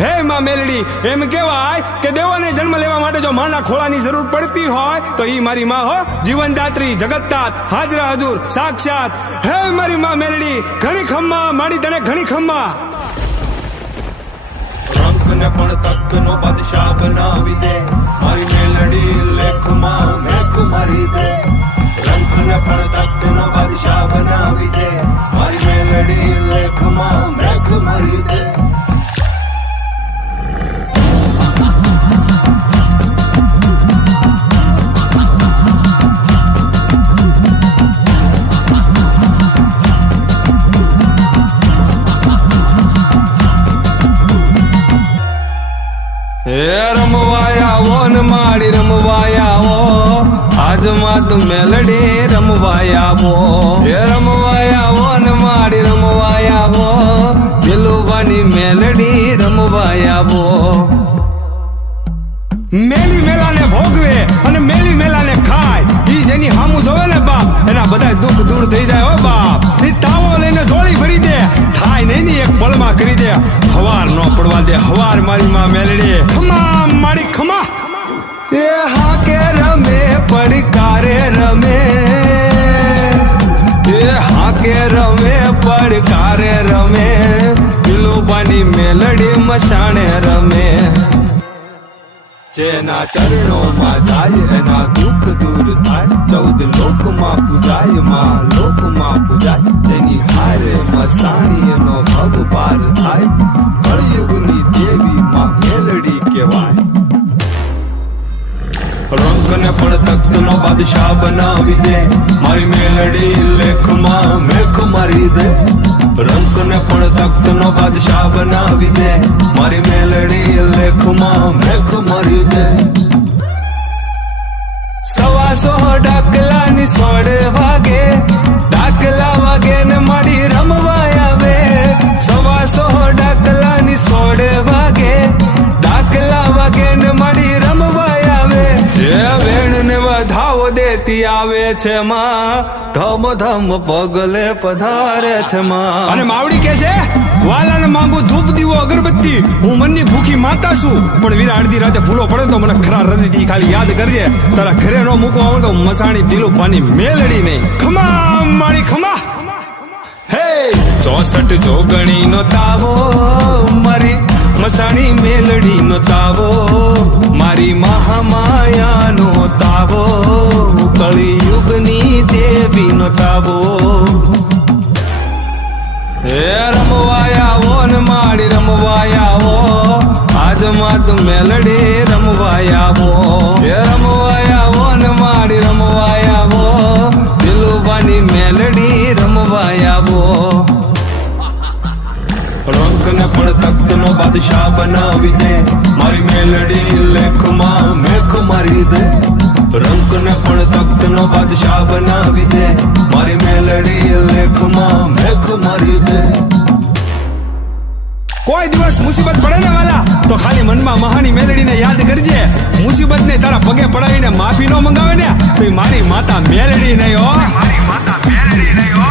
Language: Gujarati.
હે માં મેલડી, એમ કહેવાય કે દેવોને જન્મ લેવા માટે જો માના ખોળાની જરૂર પડતી હોય તો ઈ મારી માં હો, જીવનદાત્રી, જગતદાત, હાજરા હજુર, સાક્ષાત. હે મારી માં મેલડી, ઘણી ખમ્મા માડી તને, ઘણી ખમ્મા. રંકને પણ તખ્તનો બાદશાહ બનાવી દે, મારી મેલડી લેખમાં મેખ મારી દે. રંકને પણ તખ્તનો બાદશાહ બનાવી દે, મારી મેલડી લેખમાં મેખ મારી દે. હે રમવાયા ઓ ને માડી રમવાયા ઓ, આજમાં તું મેલડી રમવાયા ઓ. હે રમવાયા ઓ ને માડી રમવાયા ઓ, દિલુબાની મેલડી રમવાયા ઓ. મેલી મેલાને ભોગવે અને મેલી મેલાને ખાય, ઈ જેની હામું જોવે ને બાપ, એના બધા દુઃખ દૂર થઈ જાય હો બાપ. ઈ તાવો લઈને ઝોળી ભરી દે, થાય નહીં ની એક પળમાં કરી દે. હવાર નો પડવા દે, હવાર મારી માં મેલડી. ખમા મારી ખમા. એ હા કે રમે પડકારે રમે, એ હા કે રમે પડકારે રમે, દિલુબાની મેલડી મસાણે રમે. જેના ચરણોમાં જાય એના દુઃખ દૂર થાય, 14 લોકમાં પૂજાય માં, લોકમાં પૂજાય. જેની હારે મસાણી એનો ભગ પાર થાય, કળયુગની દેવી માં મેલડી કહેવાય. રંકને પણ તખ્તનો બાદશાહ બનાવી દે, મારી મેલડી લેખમાં મેખ મારી દે. રંકને પણ તખ્તનો બાદશાહ બનાવી દે, મારી મેલડી લેખમાં મેખ મારી દે. 125 ડાકલાની 16 વાગે, ડાકલા વાગે ને મારી રમવા આવે. 125 ડાકલાની 16 વાગે, ડાકલા વાગે ને મારી રમવા આવે. એ વેણ ને વધાવો દેતી આવે છે માં, ધમ ધમ પગલે પધારે છે માં. અને માવડી કે છે, વાલાને માંગુ ધૂપ દીવો અગરબત્તી, હું મનની ભૂખી માતા છું, પણ વીરા અડધી રાતે ભૂલો પડે તો મને ખરા હૃદયથી ખાલી યાદ કરજે. તારા ઘરે નો મૂકવા આવે તો મસાણી દિલુબાની મેલડી નહીં. ખમા મારી ખમા. હે 64 જોગણી નો તાવો, મારી મસાણી મેલડી નો તાવો, મારી મહામાયા નો તાવો, કળિયુગની દેવી નો તાવો. હે રમવાયા ઓ ને માડી રમવાયા ઓ, આજમાં તું મેલડી રમવાયા ઓ. હે રમવાયા ઓ ને માડી રમવાયા ઓ, દિલુબાની મેલડી રમવાયા ઓ. રંકને પણ તખ્તનો બાદશાહ બનાવી દે, મારી મેલડી લેખમાં મેખ મારી દે. રંકને પણ તખ્તનો બાદશાહ બનાવી દે, મારી મેલડી લેખમાં મેખ મારી દે. કોઈ દિવસ મુસીબત પડે ને વાલા તો ખાલી મનમાં મહાની મેલડીને યાદ કરજે. મુસીબત ને તારા પગે પડાવીને માફી નો મંગાવે ને તો મારી માતા મેલડી નહીં હો, મારી માતા મેલડી નહીં હો.